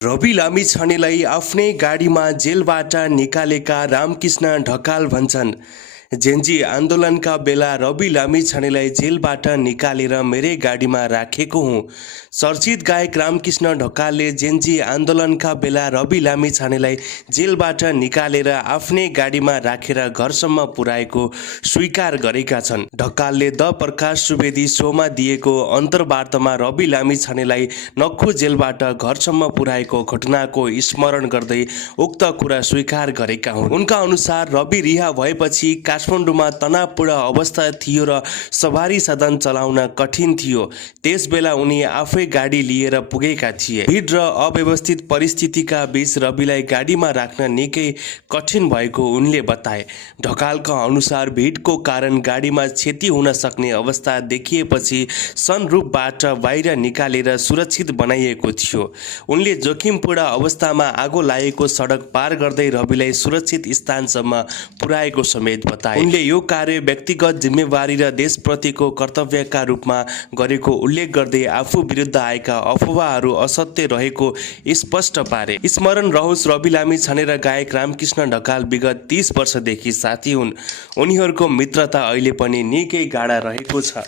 रवि लामिछानेलाई आफ्नै गाडीमा जेलबाट निकालेका रामकृष्ण ढकाल भन्छन्, जेन्जी आन्दोलनका बेला रवि लामिछानेलाई जेलबाट निकालेर मेरै गाडीमा राखेको हुँ। चर्चित गायक रामकृष्ण ढकालले जेन्जी आन्दोलनका बेला रवि लामिछानेलाई जेलबाट निकालेर आफ्नै गाडीमा राखेर घरसम्म पुर्याएको स्वीकार गरेका छन्। ढकालले द प्रकाश सुवेदी शोमा दिएको अन्तर्वार्तामा रवि लामिछानेलाई नक्खु जेलबाट घरसम्म पुर्याएको घटनाको स्मरण गर्दै उक्त कुरा स्वीकार गरेका हुन्। उनका अनुसार रवि रिहा भएपछि काठमाडौँमा तनावपूर्ण अवस्था थियो र सवारी साधन चलाउन कठिन थियो। त्यसबेला उनी आफै गाडी लिएर पुगेका थिए। भिड र अव्यवस्थित परिस्थितिका बीच रविलाई गाडीमा राख्न निकै कठिन भएको उनले बताए। ढकालका अनुसार भिडको कारण गाडीमा क्षति हुन सक्ने अवस्था देखिएपछि सनरुफबाट बाहिर निकालेर सुरक्षित बनाइएको थियो। उनले जोखिमपूर्ण अवस्थामा आगो लागेको सडक पार गर्दै रविलाई सुरक्षित स्थानसम्म पुर्याएको समेत बताए। उनले यो कार्य व्यक्तिगत जिम्मेवारी र देशप्रतिको कर्तव्यका रूपमा गरेको उल्लेख गर्दै आफू विरुद्ध आएका अफवाहहरू असत्य रहेको स्पष्ट पारे। स्मरण रहोस्, रवि लामिछाने र गायक रामकृष्ण ढकाल विगत 30 वर्षदेखि साथी हुन्। उनीहरूको मित्रता अहिले पनि निकै गाढा रहेको छ।